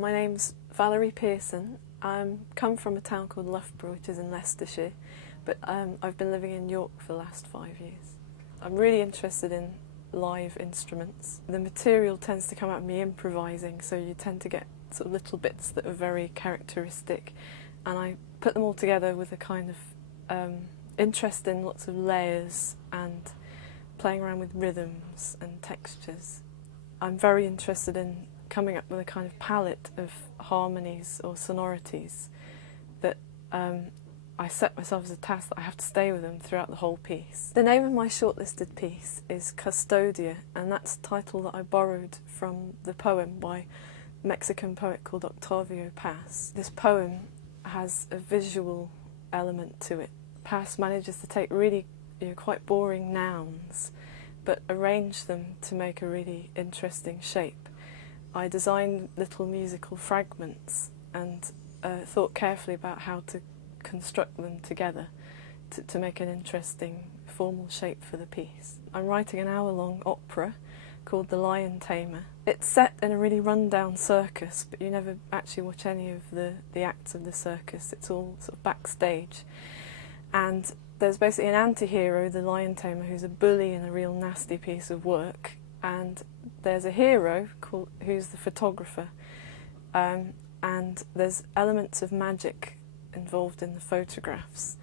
My name's Valerie Pearson. I come from a town called Loughborough, which is in Leicestershire, but I've been living in York for the last 5 years. I'm really interested in live instruments. The material tends to come out of me improvising, so you tend to get sort of little bits that are very characteristic, and I put them all together with a kind of interest in lots of layers and playing around with rhythms and textures. I'm very interested in coming up with a kind of palette of harmonies or sonorities that I set myself as a task that I have to stay with them throughout the whole piece. The name of my shortlisted piece is Custodia, and that's a title that I borrowed from the poem by a Mexican poet called Octavio Paz. This poem has a visual element to it. Paz manages to take really quite boring nouns but arrange them to make a really interesting shape. I designed little musical fragments and thought carefully about how to construct them together to make an interesting formal shape for the piece. I'm writing an hour-long opera called The Lion Tamer. It's set in a really run-down circus, but you never actually watch any of the acts of the circus. It's all sort of backstage. And there's basically an anti-hero, the Lion Tamer, who's a bully and a real nasty piece of work, and there's a hero who's the photographer, and there's elements of magic involved in the photographs,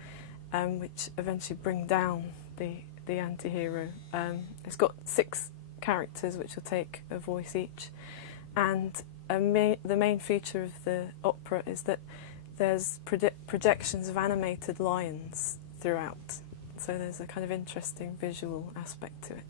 which eventually bring down the anti-hero. It's got 6 characters which will take a voice each, and the main feature of the opera is that there's projections of animated lions throughout, so there's a kind of interesting visual aspect to it.